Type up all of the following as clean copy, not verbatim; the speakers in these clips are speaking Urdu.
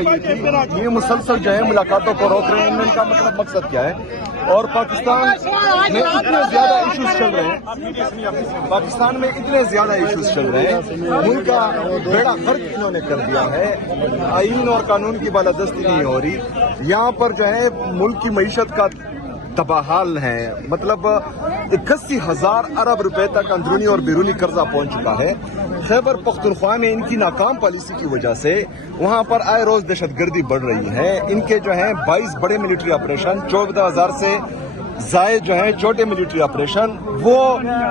یہ مسلسل جو ہے ملاقاتوں کو روک رہے ہیں، ان کا مطلب مقصد کیا ہے؟ اور پاکستان میں اتنے زیادہ ایشوز چل رہے ہیں، ملک کا بیڑا غرق انہوں نے کر دیا ہے، آئین اور قانون کی بالادستی نہیں ہو رہی، یہاں پر جو ہے ملک کی معیشت کا تباہ حال ہے، مطلب 81,000 ارب روپے تک اندرونی اور بیرونی قرضہ پہنچ چکا ہے۔ خیبر پختونخوا میں ان کی ناکام پالیسی کی وجہ سے وہاں پر آئے روز دہشت گردی بڑھ رہی ہے، ان کے جو ہیں 22 بڑے ملٹری آپریشن، 14,000 سے زائد جو ہیں چھوٹے ملٹری آپریشن وہ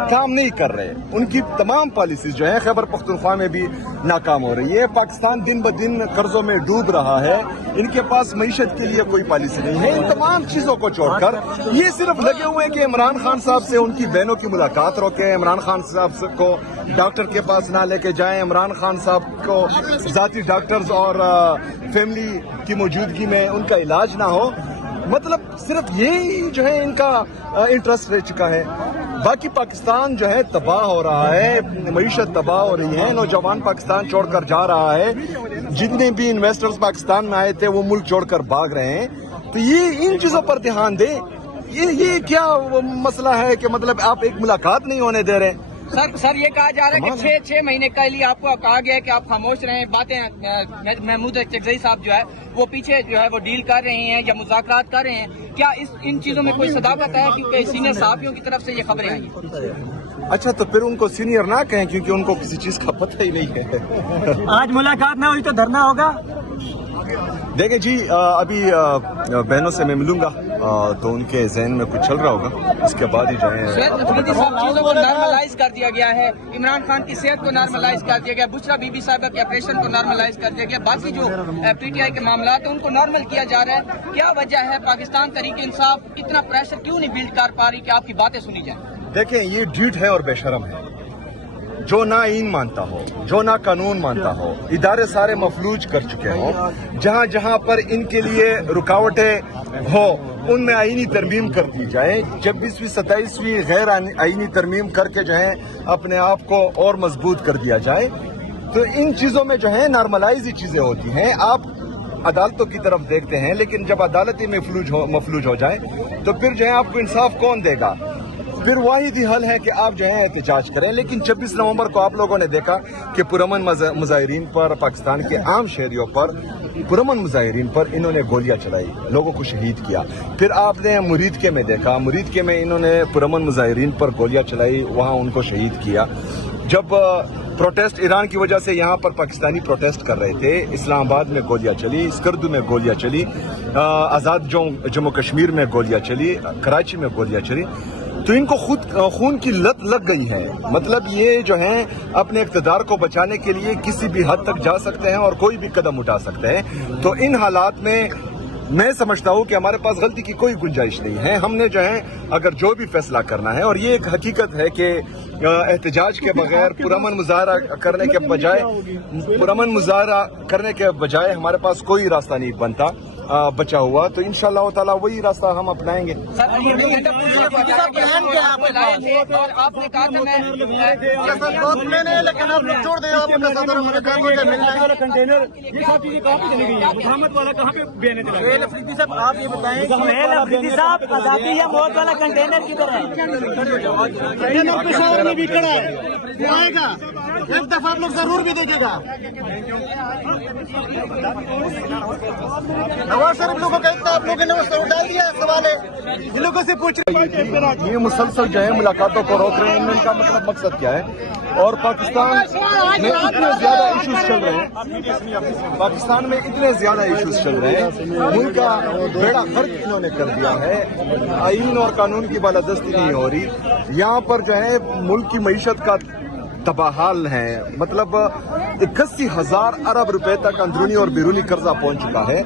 کام نہیں کر رہے، ان کی تمام پالیسیز جو ہیں خیبر پختونخوا میں بھی ناکام ہو رہی ہے۔ پاکستان دن بدن قرضوں میں ڈوب رہا ہے، ان کے پاس معیشت کے لیے کوئی پالیسی نہیں ہے۔ ان تمام چیزوں کو چھوڑ کر یہ صرف لگے ہوئے ہیں کہ عمران خان صاحب سے ان کی بہنوں کی ملاقات روکیں، عمران خان صاحب کو ڈاکٹر کے پاس نہ لے کے جائیں، عمران خان صاحب کو ذاتی ڈاکٹرز اور فیملی کی موجودگی میں ان کا علاج نہ ہو، مطلب صرف یہی جو ہے ان کا انٹرسٹ رہ چکا ہے۔ باقی پاکستان جو ہے تباہ ہو رہا ہے، معیشت تباہ ہو رہی ہے، نوجوان پاکستان چھوڑ کر جا رہا ہے، جتنے بھی انویسٹرز پاکستان میں آئے تھے وہ ملک چھوڑ کر بھاگ رہے ہیں، تو یہ ان چیزوں پر دھیان دیں۔ یہ کیا مسئلہ ہے کہ مطلب آپ ایک ملاقات نہیں ہونے دے رہے ہیں؟ سر یہ کہا جا رہا ہے کہ 6 مہینے کے لیے آپ کو کہا گیا ہے کہ آپ خاموش رہیں، باتیں محمود چکزئی صاحب جو ہے وہ پیچھے جو ہے وہ ڈیل کر رہے ہیں یا مذاکرات کر رہے ہیں، کیا ان چیزوں میں کوئی صداقت ہے؟ کیونکہ سینئر صحافیوں کی طرف سے یہ خبریں آئی ہیں۔ اچھا تو پھر ان کو سینئر نہ کہیں کیونکہ ان کو کسی چیز کا پتہ ہی نہیں ہے۔ آج ملاقات نہ ہوئی تو دھرنا ہوگا؟ دیکھیں جی، ابھی بہنوں سے میں ملوں گا تو ان کے ذہن میں کچھ چل رہا ہوگا، اس کے بعد ہی جو ہے چیزوں کو نارملائز کر دیا گیا ہے، عمران خان کی صحت کو نارملائز کر دیا گیا، بشرا بی بی صاحبہ کے آپریشن کو نارملائز کر دیا گیا، باقی جو پی ٹی آئی کے معاملات ہیں ان کو نارمل کیا جا رہا ہے۔ کیا وجہ ہے پاکستان تحریک انصاف اتنا پریشر کیوں نہیں بلڈ کر پا رہی کہ آپ کی باتیں سنی جائیں؟ دیکھیں یہ ڈھیٹ ہے اور بے شرم ہے، جو نہ آئین مانتا ہو، جو نہ قانون مانتا ہو، ادارے سارے مفلوج کر چکے ہوں، جہاں جہاں پر ان کے لیے رکاوٹیں ہو ان میں آئینی ترمیم کر دی جائے، 26ویں 27ویں غیر آئینی ترمیم کر کے جو ہے اپنے آپ کو اور مضبوط کر دیا جائے، تو ان چیزوں میں جو ہے نارملائز ہی چیزیں ہوتی ہیں۔ آپ عدالتوں کی طرف دیکھتے ہیں لیکن جب عدالت ہی مفلوج ہو جائے تو پھر جو ہے آپ کو انصاف کون دے گا؟ پھر واحد ہی حل ہے کہ آپ جو ہے احتجاج کریں، لیکن 26 نومبر کو آپ لوگوں نے دیکھا کہ پرامن مظاہرین پر، پاکستان کے عام شہریوں پر، پرامن مظاہرین پر انہوں نے گولیاں چلائی، لوگوں کو شہید کیا۔ پھر آپ نے مریدکے میں دیکھا، مریدکے میں انہوں نے پرامن مظاہرین پر گولیاں چلائی، وہاں ان کو شہید کیا۔ جب پروٹیسٹ ایران کی وجہ سے یہاں پر پاکستانی پروٹیسٹ کر رہے تھے، اسلام آباد میں گولیاں چلی، اسکردو میں گولیاں چلی، آزاد جموں کشمیر میں گولیاں چلی، کراچی میں گولیاں چلی، تو ان کو خود خون کی لت لگ گئی ہے۔ مطلب یہ جو ہیں اپنے اقتدار کو بچانے کے لیے کسی بھی حد تک جا سکتے ہیں اور کوئی بھی قدم اٹھا سکتے ہیں، تو ان حالات میں میں سمجھتا ہوں کہ ہمارے پاس غلطی کی کوئی گنجائش نہیں ہے۔ ہم نے جو ہے اگر جو بھی فیصلہ کرنا ہے، اور یہ ایک حقیقت ہے کہ احتجاج کے بغیر پرامن مظاہرہ کرنے کے بجائے ہمارے پاس کوئی راستہ نہیں بنتا بچا ہوا، تو انشاءاللہ تعالی وہی راستہ ہم اپنائیں گے۔ آپ یہ بتائیں صاحب آزادی یا موت والا کنٹینر کدھر ہے؟ پشاور میں بھی کھڑا ہے، وہ آئے گا ایک دفعہ آپ لوگ ضرور بھی دیکھے گا۔ نواز شریف لوگوں کا اتنا آپ لوگوں نے ڈال دیا سوال ہے، ان لوگوں سے پوچھ رہے ہیں۔ یہ مسلسل جو ہے ملاقاتوں کو روک رہے ہیں، ان کا مطلب مقصد کیا ہے؟ اور پاکستان میں اتنے زیادہ ایشوز چل رہے ہیں، ملک کا بیڑا غرق انہوں نے کر دیا ہے، آئین اور قانون کی بالادستی نہیں ہو رہی، یہاں پر جو ہے ملک کی معیشت کا تباہ حال ہے، مطلب 81,000 ارب روپے تک اندرونی اور بیرونی قرضہ پہنچ چکا ہے۔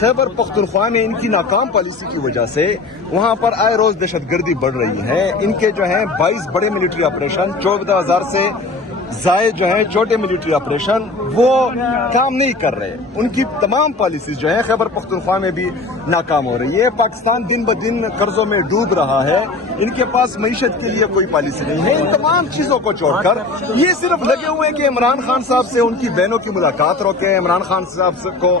خیبر پختونخوا میں ان کی ناکام پالیسی کی وجہ سے وہاں پر آئے روز دہشت گردی بڑھ رہی ہے، ان کے جو ہیں 22 بڑے ملٹری آپریشن، 14,000 سے زائد جو ہیں چھوٹے ملٹری آپریشن وہ کام نہیں کر رہے، ان کی تمام پالیسیز جو ہیں خیبر پختونخوا میں بھی ناکام ہو رہی ہے۔ پاکستان دن بدن قرضوں میں ڈوب رہا ہے، ان کے پاس معیشت کے لیے کوئی پالیسی نہیں ہے۔ ان تمام چیزوں کو چھوڑ کر یہ صرف لگے ہوئے ہیں کہ عمران خان صاحب سے ان کی بہنوں کی ملاقات روکیں، عمران خان صاحب کو